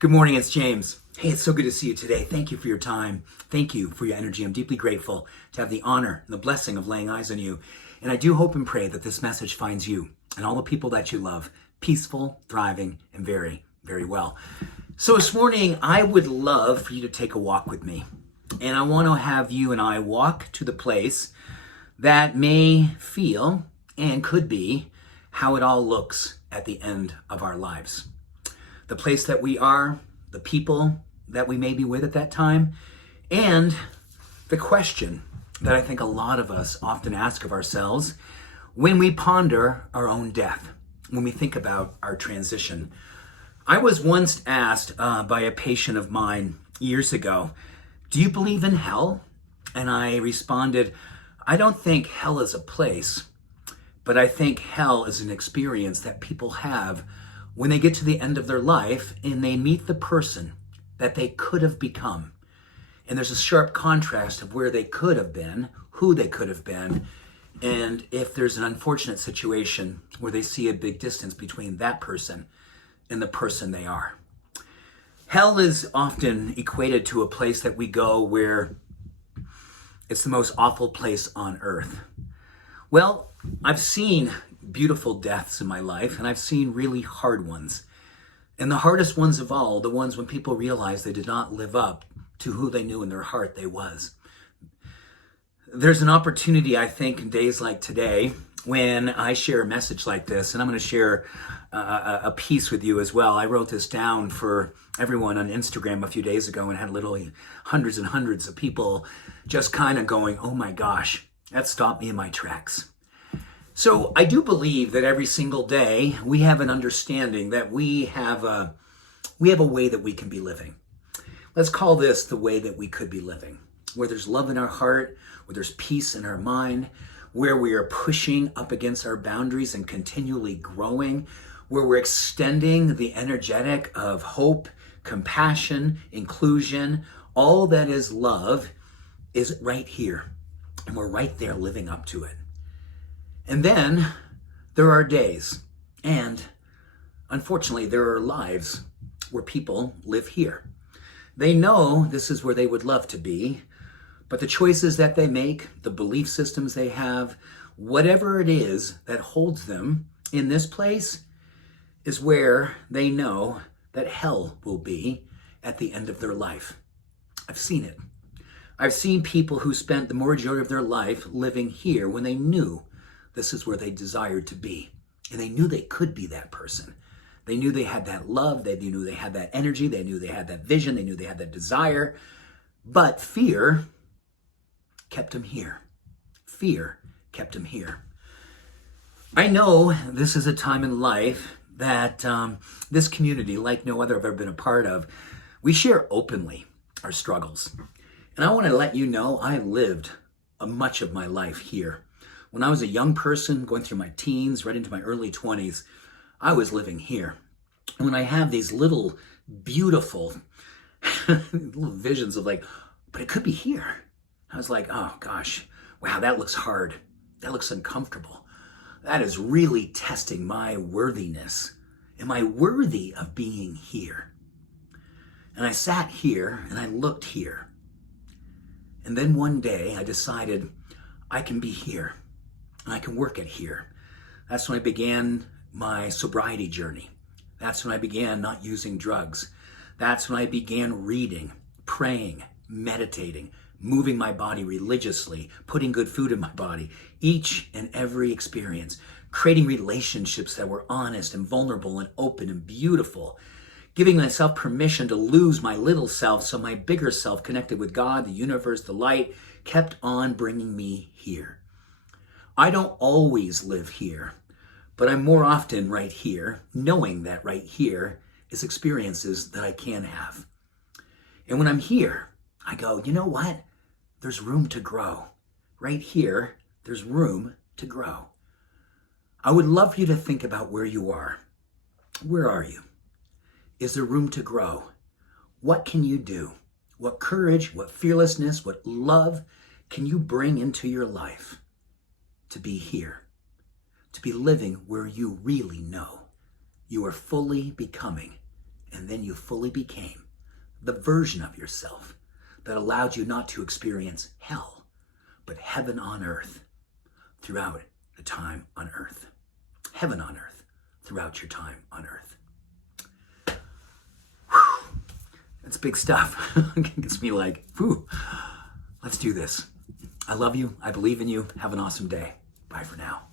Good morning, it's James. Hey, it's so good to see you today. Thank you for your time. Thank you for your energy. I'm deeply grateful to have the honor and the blessing of laying eyes on you. And I do hope and pray that this message finds you and all the people that you love peaceful, thriving, and very, very well. So this morning, I would love for you to take a walk with me. And I want to have you and I walk to the place that may feel and could be how it all looks at the end of our lives. The place that we are, the people that we may be with at that time, and the question that I think a lot of us often ask of ourselves when we ponder our own death, when we think about our transition. I was once asked by a patient of mine years ago, "Do you believe in hell?" And I responded, "I don't think hell is a place, but I think hell is an experience that people have when they get to the end of their life and they meet the person that they could have become. And there's a sharp contrast of where they could have been, who they could have been, and if there's an unfortunate situation where they see a big distance between that person and the person they are." Hell is often equated to a place that we go where it's the most awful place on earth. Well, I've seen beautiful deaths in my life, and I've seen really hard ones. And the hardest ones of all, the ones when people realize they did not live up to who they knew in their heart they was. There's an opportunity, I think, in days like today when I share a message like this, and I'm going to share a piece with you as well. I wrote this down for everyone on Instagram a few days ago and had literally hundreds and hundreds of people just kind of going, "Oh my gosh, that stopped me in my tracks." So I do believe that every single day we have an understanding that we have a way that we can be living. Let's call this the way that we could be living, where there's love in our heart, where there's peace in our mind, where we are pushing up against our boundaries and continually growing, where we're extending the energetic of hope, compassion, inclusion. All that is love is right here, and we're right there living up to it. And then there are days, and unfortunately there are lives where people live here. They know this is where they would love to be, but the choices that they make, the belief systems they have, whatever it is that holds them in this place is where they know that hell will be at the end of their life. I've seen it. I've seen people who spent the majority of their life living here when they knew this is where they desired to be. And they knew they could be that person. They knew they had that love. They knew they had that energy. They knew they had that vision. They knew they had that desire. But fear kept them here. Fear kept them here. I know this is a time in life that this community, like no other I've ever been a part of, we share openly our struggles. And I want to let you know I lived much of my life here. When I was a young person, going through my teens, right into my early 20s, I was living here. And when I have these little beautiful little visions of like, but it could be here. I was like, oh gosh, wow, that looks hard. That looks uncomfortable. That is really testing my worthiness. Am I worthy of being here? And I sat here and I looked here. And then one day I decided I can be here. And I can work it here. That's when I began my sobriety journey. That's when I began not using drugs. That's when I began reading, praying, meditating, moving my body religiously, putting good food in my body, each and every experience, creating relationships that were honest and vulnerable and open and beautiful, giving myself permission to lose my little self so my bigger self connected with God, the universe, the light, kept on bringing me here. I don't always live here, but I'm more often right here, knowing that right here is experiences that I can have. And when I'm here, I go, you know what? There's room to grow. Right here, there's room to grow. I would love for you to think about where you are. Where are you? Is there room to grow? What can you do? What courage, what fearlessness, what love can you bring into your life to be here, to be living where you really know you are fully becoming And then you fully became the version of yourself that allowed you not to experience hell, but heaven on earth throughout the time on earth. Heaven on earth throughout your time on earth. Whew. That's big stuff. It gets me like, whew, let's do this. I love you. I believe in you. Have an awesome day. Bye for now.